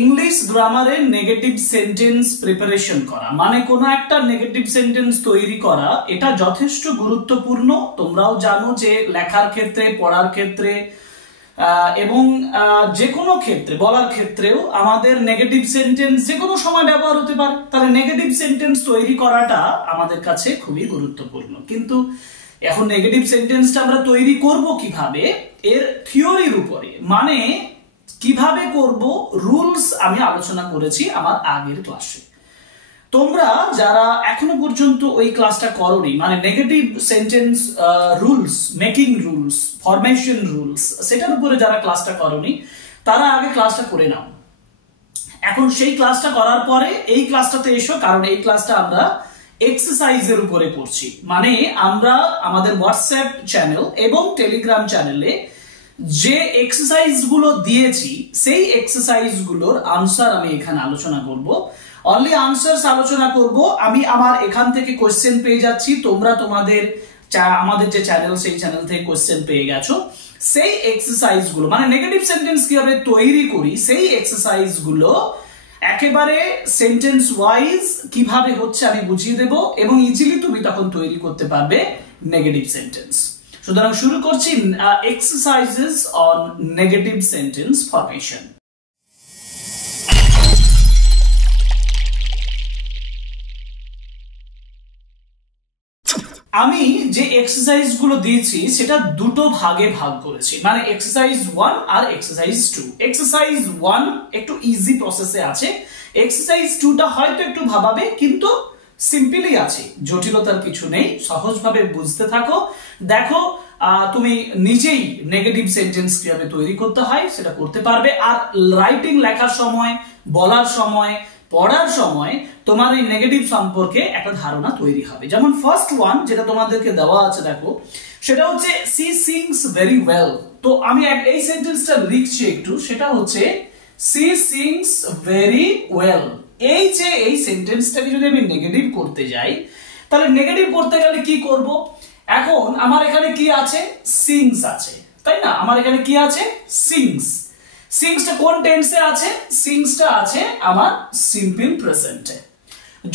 English গ্রামারের negative sentence preparation করা মানে কোনো একটা নেগেটিভ সেন্টেন্স তৈরি করা, এটা যথেষ্ট গুরুত্বপূর্ণ। তোমরাও জানো যে লেখার ক্ষেত্রে, পড়ার ক্ষেত্রে এবং যে কোনো ক্ষেত্রে, বলার ক্ষেত্রেও আমাদের নেগেটিভ সেন্টেন্স যে কোনো সময় ব্যবহার হতে পারে। তাহলে নেগেটিভ সেন্টেন্স তৈরি করাটা আমাদের কাছে খুবই গুরুত্বপূর্ণ। কিন্তু এখন নেগেটিভ সেন্টেন্সটা আমরা তৈরি করব কিভাবে, এর থিওরির উপরে, মানে কিভাবে করব, রুলস আমি আলোচনা করেছি আমার আগের ক্লাসে। তোমরা যারা এখনো পর্যন্ত ওই ক্লাসটা করোনি, মানে negative sentence rules, making rules, formation rules, সেটার উপরে যারা ক্লাসটা করোনি তারা আগে ক্লাসটা করে নাও। এখন সেই ক্লাসটা করার পরে এই ক্লাসটাতে এসো, কারণ এই ক্লাসটা আমরা এক্সারসাইজের উপরে করছি। মানে আমরা আমাদের হোয়াটসঅ্যাপ চ্যানেল এবং টেলিগ্রাম চ্যানেলে যে এক্সারসাইজ গুলো দিয়েছি সেই এক্সারসাইজ গুলোর আনসার আমি এখানে আলোচনা করব। অনলি আনসারস আলোচনা করব। আমি আমার এখান থেকে কোশ্চেন পেয়ে যাচ্ছি, তোমরা তোমাদের আমাদের যে চ্যানেল সেই চ্যানেল থেকে কোশ্চেন পেয়ে গেছো। সেই এক্সারসাইজ গুলো মানে নেগেটিভ সেন্টেন্স কিভাবে তৈরি করি সেই এক্সারসাইজ গুলো একেবারে সেন্টেন্স ওয়াইজ কিভাবে হচ্ছে আমি বুঝিয়ে দেব, এবং ইজিলি তুমি তখন তৈরি করতে পারবে নেগেটিভ সেন্টেন্স। সুতরাং শুরু করছি exercises on negative sentence formation. আমি যে এক্সারসাইজ গুলো দিয়েছি সেটা দুটো ভাগে ভাগ করেছি, মানে এক্সারসাইজ 1 আর এক্সারসাইজ 2। এক্সারসাইজ 1 একটু ইজি প্রসেসে আছে, এক্সারসাইজ 2টা হয়তো একটু ভাবাবে, কিন্তু সিম্পলি আছে, জটিলতার কিছু নেই। সহজভাবে বুঝতে থাকো, দেখো তুমি নিজেই নেগেটিভ সেন্টেন্স কিভাবে তৈরি করতে হয় সেটা করতে পারবে। আর রাইটিং, লেখার সময়, বলার সময়, পড়ার সময় তোমার এই নেগেটিভ সম্পর্কে একটা ধারণা তৈরি হবে। যেমন ফার্স্ট ওয়ান যেটা তোমাদেরকে দেওয়া আছে, দেখো সেটা হচ্ছে সি সিংস ভেরি ওয়েল। তো আমি এই সেন্টেন্সটা লিখছি একটু, সেটা হচ্ছে সি সিংস ভেরি ওয়েল। এই যে এই সেন্টেন্সটাকে যদি আমি নেগেটিভ করতে যাই, তাহলে নেগেটিভ করতে গেলে কি করব? এখন আমার এখানে কি আছে? সিংস আছে, তাই না? আমার এখানে কি আছে? সিংস। সিংসটা কোন টেন্সে আছে? সিংসটা আছে আমার সিম্পল প্রেজেন্টে।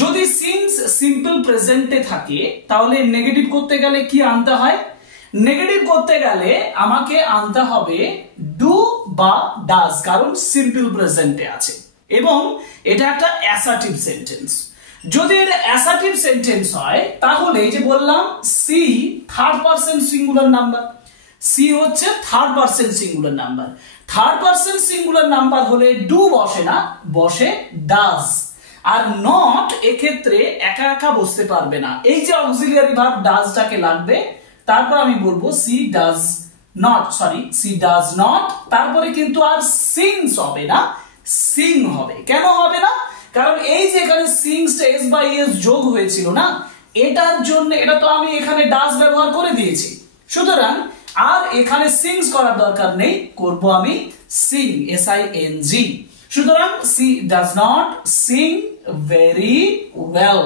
যদি সিংস সিম্পল প্রেজেন্টে থাকে তাহলে নেগেটিভ করতে গেলে কি আনতে হয়? নেগেটিভ করতে গেলে আমাকে আনতে হবে ডু বা ডাজ, কারণ সিম্পল প্রেজেন্টে আছে এবং এটা একটা অ্যাসার্টিভ সেন্টেন্স। যদি এটা অ্যাসার্টিভ সেন্টেন্স হয় তাহলে এই যে বললাম she third person singular number, she হচ্ছে third person singular number. Third person singular number হলে ডু বসে না, বসে ডাজ। আর নট এক্ষেত্রে একা একা বসতে পারবে না, এই যে অক্সিলিয়ারি ভার্ব ডাজটাকে লাগবে। তারপর আমি বলবো she does not, sorry she does not, তারপরে কিন্তু আর সিংস হবে না, সিং হবে। কেন হবে না? কারণ এই যে এখানে সিংসটা এস বাই এস যোগ হয়েছিল না, এটার জন্য এটা তো আমি এখানে ডাজ ব্যবহার করে দিয়েছি। সুতরাং আর এখানে সিংস করার দরকার নেই, করব আমি sing, S I N G. সুতরাং she does not sing very well,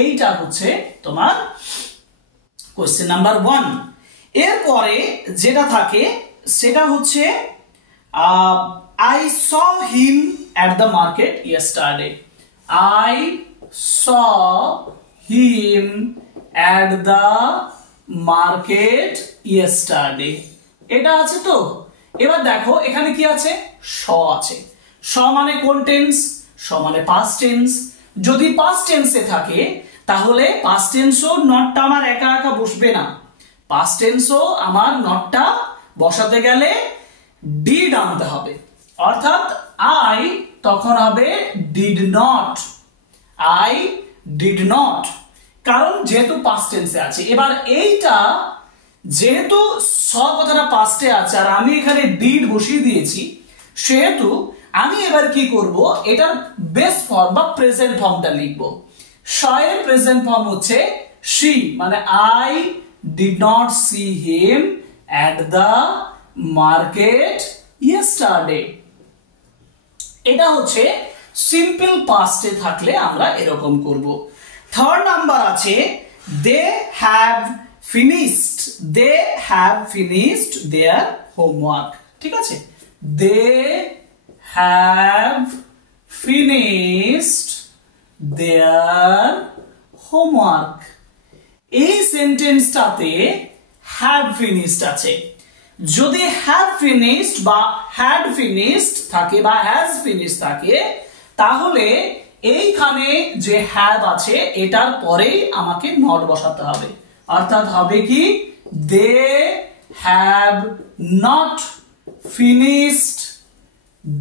এইটা হচ্ছে তোমার কোশ্চেন নাম্বার 1। এরপরে যেটা থাকে সেটা হচ্ছে I saw him at the market yesterday. I saw him at the market yesterday. এটা আছে তো। এবার দেখো এখানে কি আছে? স আছে। স মানে কোন টেন্স? স মানে পাস্ট টেন্স। যদি পাস্ট টেন্সে থাকে তাহলে পাস্ট টেন্সও নটটা আমার একা একা বসবে না। পাস্ট টেন্সও আমার নটটা বসাতে গেলে ডিড আনতে হবে, অর্থাৎ আই তখন হবে did not, I did not, কারণ যেহেতু পাস্ট টেন্সে আছে। এবার এইটা যেহেতু স কথাটা পাস্টে আছে আর আমি এখানে ডিড বসিয়ে দিয়েছি, সেহেতু আমি এবার কি করব? এটার বেস ফর্ম বা প্রেজেন্ট ফর্মটা লিখব। স এর প্রেজেন্ট ফর্ম হচ্ছে শি, মানে I did not see him at the market yesterday। এটা হচ্ছে সিম্পল পাস্টে থাকলে আমরা এরকম করব। থার্ড নাম্বার আছে they have finished, they have finished their homework. ঠিক আছে, দে হ্যাভ their homework. এই সেন্টেন্সটাতে হ্যাভ ফিনিশড আছে। যদি হ্যাভ ফিনিশড বা হ্যাড ফিনিশড থাকে বা হ্যাজ ফিনিশড থাকে, তাহলে এইখানে যে হ্যাভ আছে এটার পরেই আমাকে নট বসাতে হবে। অর্থাৎ হবে কি, they have not finished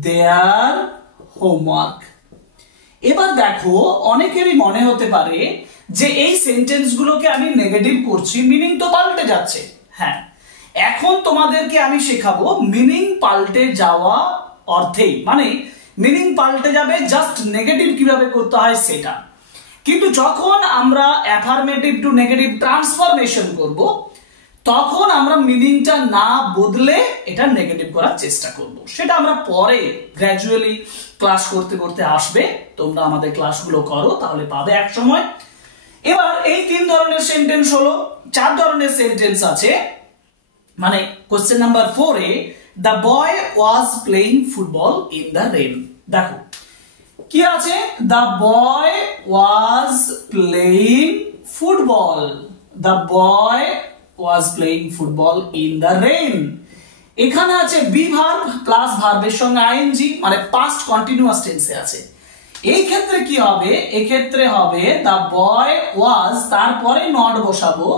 their homework. এবার দেখো, অনেকেরই মনে হতে পারে যে এই সেন্টেন্সগুলোকে আমি নেগেটিভ করছি, মিনিং তো পাল্টে যাচ্ছে। হ্যাঁ, এখন তোমাদেরকে আমি শেখাবো মিনিং পাল্টে যাওয়া অর্থেই, মানে মিনিং পাল্টে যাবে, জাস্ট নেগেটিভ কিভাবে করতে হয় সেটা। কিন্তু যখন আমরা অ্যাফার্মেটিভ টু নেগেটিভ ট্রান্সফরমেশন করব, তখন আমরা মিনিংটা না বদলে এটা নেগেটিভ করার চেষ্টা করব। সেটা আমরা পরে গ্র্যাজুয়ালি ক্লাস করতে করতে আসবে। তোমরা আমাদের ক্লাসগুলো করো, তাহলে পাবে এক সময়। এবার এই 3 ধরনের সেন্টেন্স হলো, 4 ধরনের সেন্টেন্স আছে। মানে কোশ্চেন নাম্বার 4 এ the boy was playing football in the rain. দেখো কি আছে, the boy was playing football, the boy was playing football in the rain. এখানে আছে বি ভার্ব প্লাস ভার্বের সঙ্গে আইএনজি, মানে পাস্ট কন্টিনিউয়াস টেন্সে আছে। এই ক্ষেত্রে কি হবে, এক্ষেত্রে হবে দ্য বয় ওয়াজ, তারপরে নট বসাবো,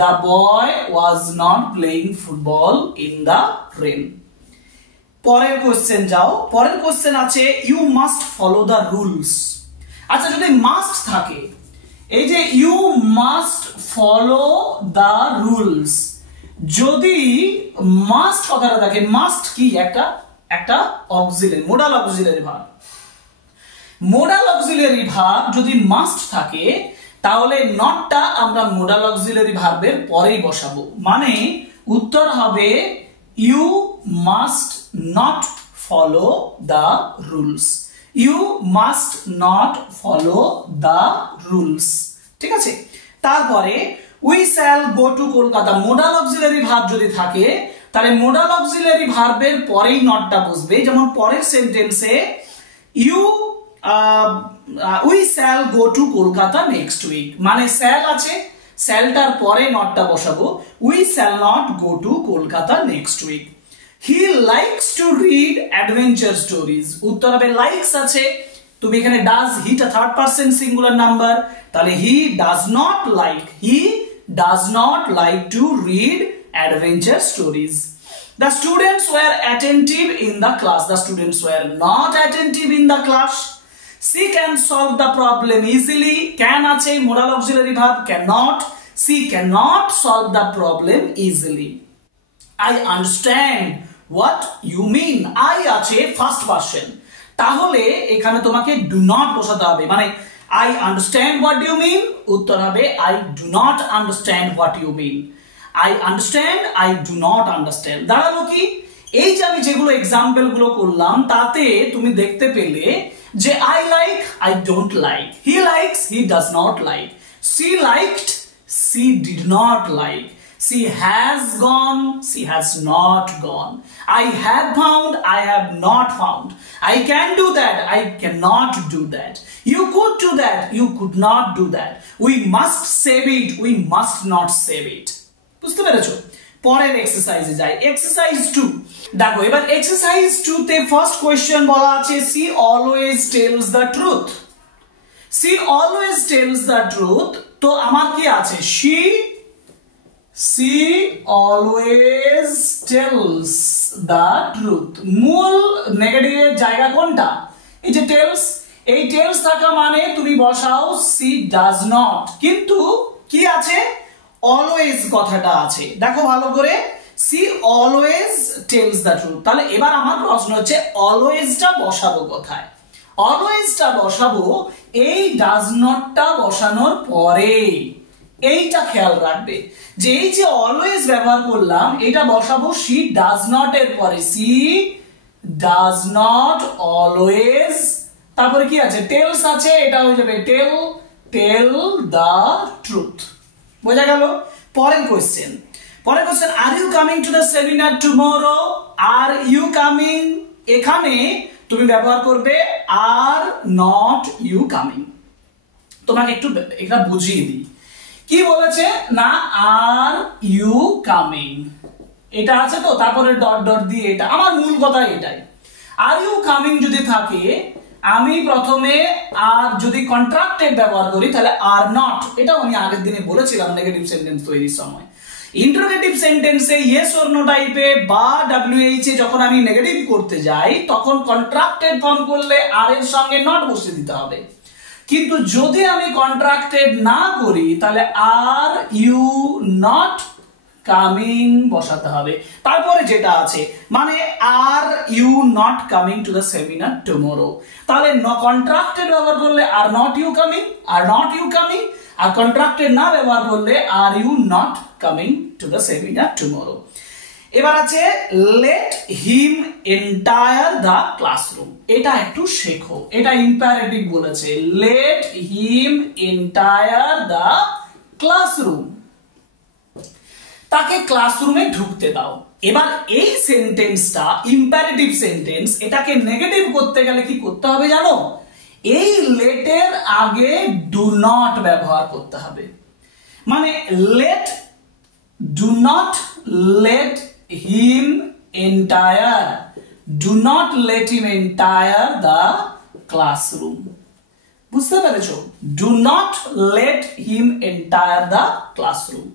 the boy was not playing football in the rain. পরের কোশ্চেন যাও, পরের কোশ্চেন আছে you must follow the rules. আচ্ছা, যদি মাস্ট থাকে, এই যে you must follow the rules, যদি মাস্ট কথাটা থাকে, মাস্ট কি একটা auxiliary, modal auxiliary verb. Modal auxiliary verb যদি মাস্ট থাকে, তাহলে নটটা আমরা মোডাল অক্সিলারি ভার্বের পরেই বসাবো। মানে উত্তর হবে you must not follow the rules, you must not follow the rules. ঠিক আছে, তারপরে we shall go to Kolkata. Modal auxiliary verb যদি থাকে, তাহলে মোডাল অক্সিলারি ভার্বের পরেই নটটা বসবে। যেমন পরের সেন্টেন্সে we shall go to Kolkata next week, মানে শ্যাল আছে, শ্যালটার পরে নটটা বসাবো, we shall not go to Kolkata next week. He likes to read adventure stories, উত্তর হবে লাইকস আছে, তুমি এখানে ডাজ, হিটা থার্ড পারসন সিঙ্গুলার নাম্বার, তাহলে he does not like, he does not like to read adventure stories. The students were attentive in the class, the students were not attentive in the class. She can solve the problem easily, can আছে moral auxiliary verb, cannot, she cannot solve the problem easily. I understand what you mean, I আছে first person, তাহলে এখানে তোমাকে do not বসাতে হবে। মানে I understand what you mean, উত্তর হবে I do not understand what you mean, I understand, I do not understand। দাঁড়ালো কি, এই যে আমি যেগুলো এক্সাম্পল গুলো করলাম, তাতে তুমি দেখতে পেলে যে I like, I don't like, he likes, he does not like, she liked, she did not like, she has gone, she has not gone, I have found, I have not found, I can do that, I cannot do that, you could do that, you could not do that, we must save it, we must not save it। বুঝতে পেরেছো? পরের এক্সারসাইজে যাই, exercise 2। দেখো এবার exercise 2 তে first question বলা আছে she always tells the truth, she always tells the truth। তো আমার কি আছে, she always tells the truth। মূল নেগেটিভের জায়গা কোনটা, এই যে tells, এই tells থাকা মানে তুমি বসাও she does not, কিন্তু কি আছে, অলওয়েজ কথাটা আছে। দেখো ভালো করে, she always tells the truth। তাহলে এবার আমার প্রশ্ন হচ্ছে অলওয়েজটা বসাবো কোথায়? অলওয়েজটা বসাবো এই ডাজ নটটা বসানোর পরে। এইটা খেয়াল রাখবে যে এই যে অলওয়েজ ব্যবহার করলাম, এটা বসাবো she does not এর পরে, she does not always, তারপরে কি আছে, tells আছে, এটা হয়ে যাবে tell the truth। বোঝা গেল? পরের question, are you coming to the seminar tomorrow, are you coming, এখানে তুমি ব্যবহার করবে আর নট ইউ কামিং। তোমাকে একটু এটা বুঝিয়ে দিই। কি বলেছে না, আর ইউ কামিং, এটা আছে তো, তারপরে ডট ডট দিয়ে, এটা আমার মূল কথা এটাই। আর ইউ কামিং যদি থাকে, আমি প্রথমে আর যদি কন্ট্রাক্টেড ব্যবহার করি তাহলে আর নট, এটাও আমি আগের দিনে বলেছিলাম নেগেটিভ সেন্টেন্স তৈরির সময়। ইন্টারোগেটিভ সেন্টেন্সে ইয়েস অর নো টাইপে বা ডব্লিউএইচ এ যখন আমি নেগেটিভ করতে যাই তখন কন্ট্রাক্টেড ফর্ম করলে আর এর সঙ্গে নট বসিয়ে দিতে হবে। কিন্তু যদি আমি কন্ট্রাক্টেড না করি তাহলে আর ইউ নট কামিং বসাতে হবে। তারপরে যেটা আছে মানে are you not coming to the seminar tomorrow, তাহলে কন্ট্রাক্টেড ব্যবহার করলে are not you coming, are not you coming, আর কন্ট্রাক্টেড না ব্যবহার করলে are you not coming to the seminar tomorrow. এবার আছে let him enter the classroom, এটা একটু শেখো, এটা ইম্পারেটিভ বলেছে, let him enter the classroom, তাকে ক্লাসরুমে ঢুকতে দাও। এবার এই সেন্টেন্সটা ইম্পারেটিভ সেন্টেন্স, এটাকে নেগেটিভ করতে গেলে কি করতে হবে জানো, এই লেটের আগে ডু নট ব্যবহার করতে হবে। মানে let, do not let him enter, do not let him enter the classroom, বুঝতে পেরেছো? Do not let him enter the classroom.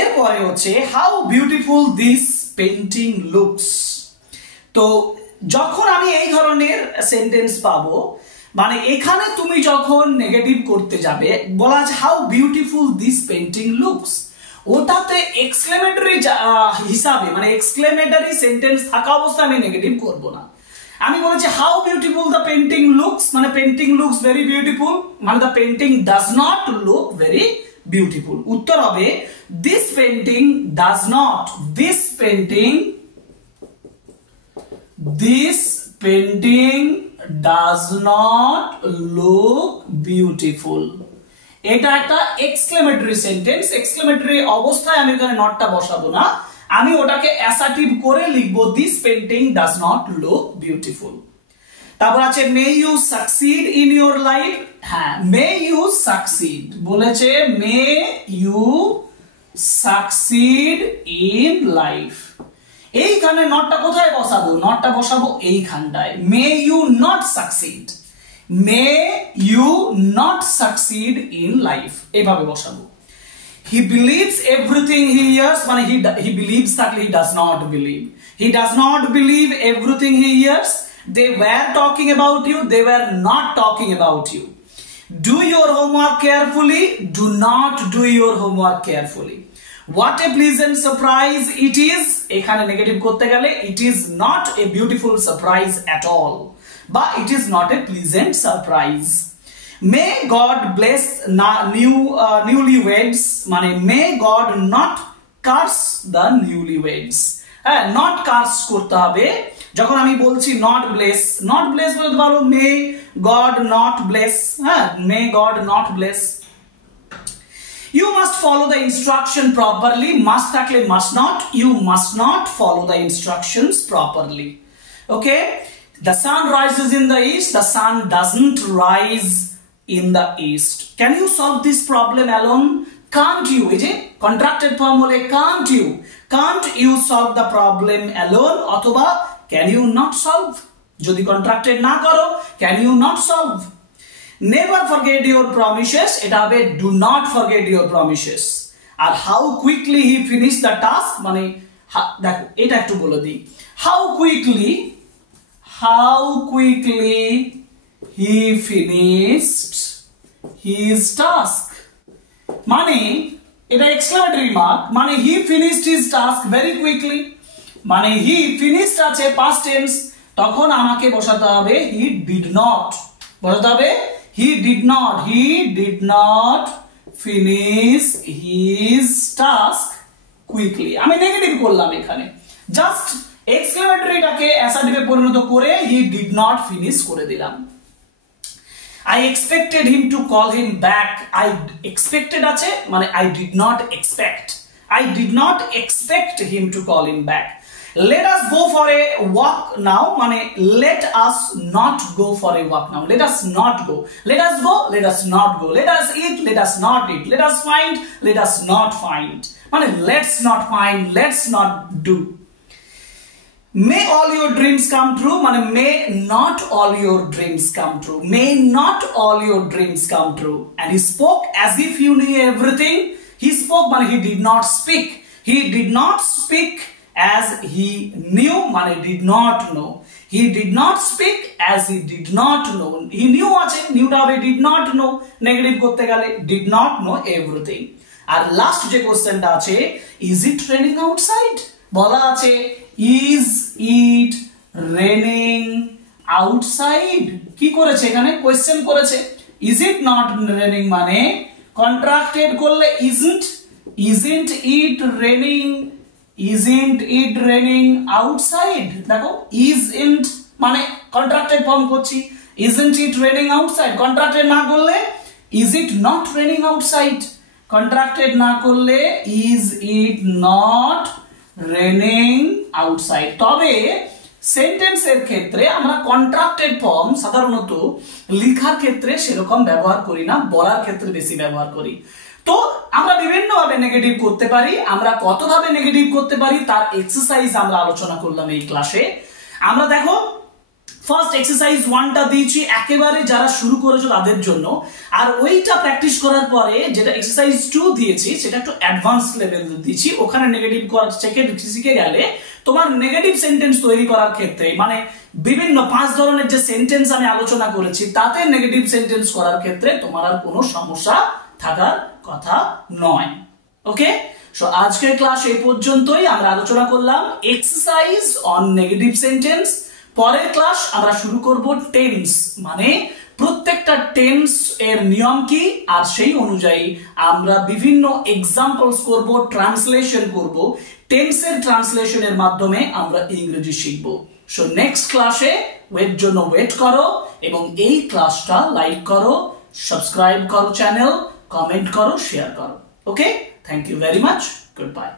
এরপরে হচ্ছে how beautiful this painting looks. তো যখন আমি এই ধরনের সেন্টেন্স পাবো, মানে এখানে তুমি যখন নেগেটিভ করতে যাবে, বলা আছে how beautiful this painting looks, ওটাতে এক্সক্লেমেটরি হিসাবে, মানে এক্সক্লেমেটরি সেন্টেন্স থাকা অবস্থায় আমি নেগেটিভ করব না। আমি বলেছি how beautiful the painting looks, মানে পেইন্টিং লুকস ভেরি বিউটিফুল, মানে the painting does not look very beautiful. উত্তর হবে this painting does not, this painting does not look beautiful. এটা একটা এক্সক্লেমেটরি সেন্টেন্স, এক্সক্লেমেটরি অবস্থায় আমি এখানে নটটা বসাবো না, আমি ওটাকে অ্যাসার্টিভ করে লিখবো this painting does not look beautiful. তারপর আছে may you succeed in your life, হ্যাঁ মে ইউ সাকসিড বলেছে, may you succeed in life. এইখানে নটটা কোথায় বসাবো, নটটা বসাবো এইখানটায়, may you not succeed, may you not succeed in life, এইভাবে বসাবো। He believes everything he hears, মানে হি বিলিভস থাকলে he does not believe, he does not believe everything he hears, they were talking about you, they were not talking about you. Do your homework carefully, do not do your homework carefully. What a pleasant surprise it is, এখানে negative করতে গেলে it is not a beautiful surprise at all, but it is not a pleasant surprise. May God bless newlyweds, মানে may God not curse the newlyweds, not curse করতে হবে। যখন আমি বলছি not bless, not bless বলতে পারো মে God not bless, হ্যাঁ may God not bless. You must follow the instruction properly, must থাকলে must not, you must not follow the instructions properly. Okay, the sun rises in the east, the sun doesn't rise in the east. Can you solve this problem alone, can't you, এই যে contracted form হলে can't you solve the problem alone, অথবা can you not solve, যদি contracted না করো can you not solve. Never forget your promises, এটা হবে do not forget your promises. R how quickly he finished the task, মানে দেখো এটা একটু বলে দিই, how quickly he finished his task, মানে এটা এক্সক্লেমেটরি মার্ক, মানে he finished his task very quickly, মানে he finished আছে past tense, তখন আমাকে বসাতে হবে he did not, বসাতে হবে he did not finish his task quickly। আমি নেগেটিভ করলাম এখানে, জাস্ট এক্সক্লেমেটরিটাকে অ্যাসার্টিভে পরিণত করে he did not finish করে দিলাম। I expected him to call him back, I expected আছে মানে I did not expect him to call him back। let us go for a walk now মানে let us not go for a walk now, let us not go, let us go, let us not go, let us eat, let us not eat, let us find, let us not find মানে let's not find, let's not do. May all your dreams come true মানে may not all your dreams come true, may not all your dreams come true. And he spoke as if he knew everything. He spoke মানে he did not speak, he did not speak as he knew মানে did not know, he did not speak as he did not know. He knew আছে, knew টা হবে did not know, negative করতে গেলে did not know everything. আর last যে কোশ্চেনটা আছে, is it raining outside, বলা আছে is it raining outside, কি করেছে এখানে কোশ্চেন করেছে, is it not raining মানে কন্ট্রাক্টেড করলে isn't it raining, isn't it raining outside, দেখো isn't মানে কন্ট্রাক্টেড ফর্ম করছি, isn't it raining outside, contracted না করলে is it not raining outside, contracted না করলে is it not raining outside. তবে সেন্টেন্সের ক্ষেত্রে আমরা কন্ট্রাক্টেড ফর্ম সাধারণত লেখার ক্ষেত্রে সেরকম ব্যবহার করি না, বলার ক্ষেত্রে বেশি ব্যবহার করি। তো আমরা বিভিন্ন ভাবে নেগেটিভ করতে পারি, আমরা কতভাবে নেগেটিভ করতে পারি তার এক্সারসাইজ আমরা আলোচনা করলাম এই ক্লাসে। আমরা দেখো ফার্স্ট এক্সারসাইজ 1টা দিয়েছি একেবারে যারা শুরু করেছো তাদের জন্য, আর ওইটা প্র্যাকটিস করার পরে যেটা এক্সারসাইজ 2 দিয়েছি সেটা একটু অ্যাডভান্স লেভেল দিয়েছি, ওখানে নেগেটিভ করার শিখে গেলে তোমার নেগেটিভ সেন্টেন্স তৈরি করার ক্ষেত্রে মানে বিভিন্ন 5 ধরনের যে সেন্টেন্স আমি আলোচনা করেছি তাতে নেগেটিভ সেন্টেন্স করার ক্ষেত্রে তোমার আর কোনো সমস্যা থাকার কথা নয়। ওকে, সো আজকের ক্লাস এই পর্যন্তই, আমরা আলোচনা করলাম এক্সারসাইজ অন নেগেটিভ সেন্টেন্স। পরের ক্লাস আমরা শুরু করব টেন্স মানে প্রত্যেকটা টেন্স এর নিয়ম কি, আর সেই অনুযায়ী আমরা বিভিন্ন এক্সাম্পলস করব, ট্রান্সলেশন করব, টেন্সের ট্রান্সলেশনের মাধ্যমে আমরা ইংরেজি শিখব। সো নেক্সট ক্লাসে জন্য ওয়েট করো এবং এই ক্লাসটা লাইক করো, সাবস্ক্রাইব করো চ্যানেল, কমেন্ট করো, শেয়ার করো। Okay, thank you very much, good bye.